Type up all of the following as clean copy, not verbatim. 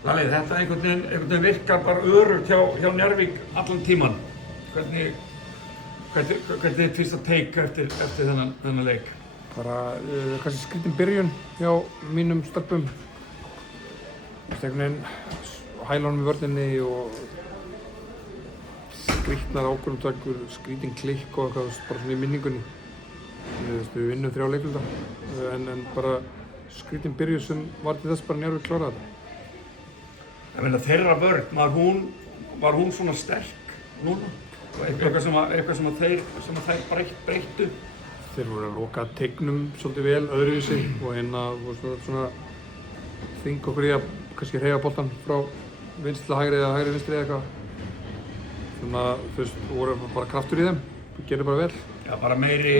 Lalli, þetta einhvern veginn virkar bara örugt hjá Njarðvík allan tíman. Hvernig er þitt fyrsta take eftir þennan leik? Bara kannski skrítin byrjun hjá mínum stelpum. Einhvern veginn hælunum í vörninni og skrítnar ákvörðunartökur, skrítin klikk og eitthvað bara svona í minningunni. Við vinnum 3 leikluta en bara skrítin byrjun sem var til þess bara Njarðvík kláraði þetta. Ég meina þeirra vörn, var hún svona sterk núna? Eitthvað sem þeir breyttu? Þeir voru að loka teignum svolítið vel öðruvísi og svona þvinga okkur í að kannski hreyfa boltann frá vinstri til hægri eða hægri vinstri eða eitthvað. Svona voru bara kraftur í þeim, gerðu bara vel. Já, bara meiri,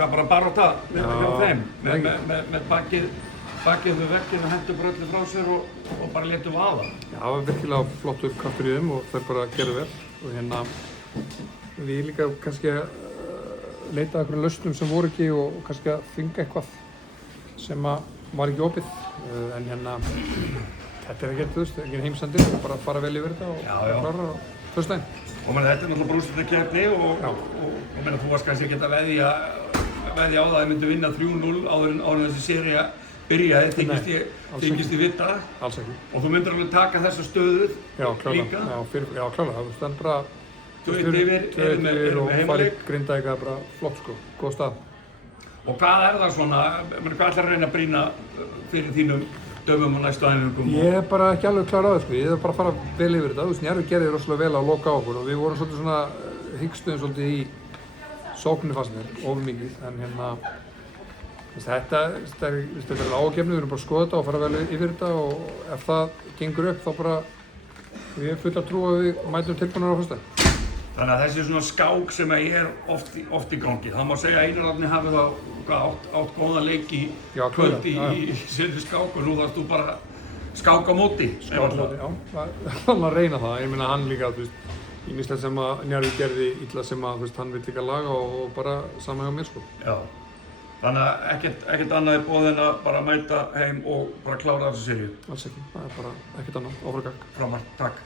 bara barátta hjá þeim, með bakið við vegginn og hentu bara öllu frá sér og bara létu vaða. Já, það var virkilega flottur kraftur í þeim og þeir bara gerðu vel og við líka kannski leita að einhverjum lausnum sem voru ekki og kannski að þvinga eitthvað sem var ekki opið en þetta er ekkert, engin heimsendir, bara fara vel yfir þetta og klára á föstudaginn. Og þetta er náttúrulega brúnstundarkeppni og þú varst kannski ekkert að veðja á það að þið myndu vinna 3-0 áður en þessi sería byrjaði, þykist þið vita. Alls ekki. Og þú myndir alveg taka þessa stöðu líka? Já, klálega. Það stendur bara 2-1 yfir og heimaleik. farið Grindavík bara flott sko, góð stað. Og hvað er það svona, hvað ætlar að reyna að brýna fyrir þínum dömum og næstu æfingum? Ég er bara ekki alveg klár á það sko, ég er bara að fara vel yfir þetta. Njarðvík gerði rosalega vel að loka á okkur og við vorum svolítið svona hyggstuðum svolítið í sókninni fannst mér, of mikið, en þetta er ágefni, við erum bara að skoða þetta og fara vel yfir þetta og ef það gengur upp þá bara við erum full að trúa að við mætum tilbúinir á föstudaginn. Þannig að þessi svona skák sem er oft í gangi, það má segja að Einar Árni hafi þá átt góða leik í kvöld í sinni skák og nú þarfst þú bara skák á móti. Skák á móti, já, hann að reyna það, ég meina hann líka, ýmislegt sem að Njarðvík gerði illa sem að hann vill líka laga og bara sama hjá mér sko. Já, þannig að ekkert annað í boði en að bara mæta heim og bara klára þessu seríu. Alls ekki, það er bara ekkert annað, áfram gakk. Frábært, takk.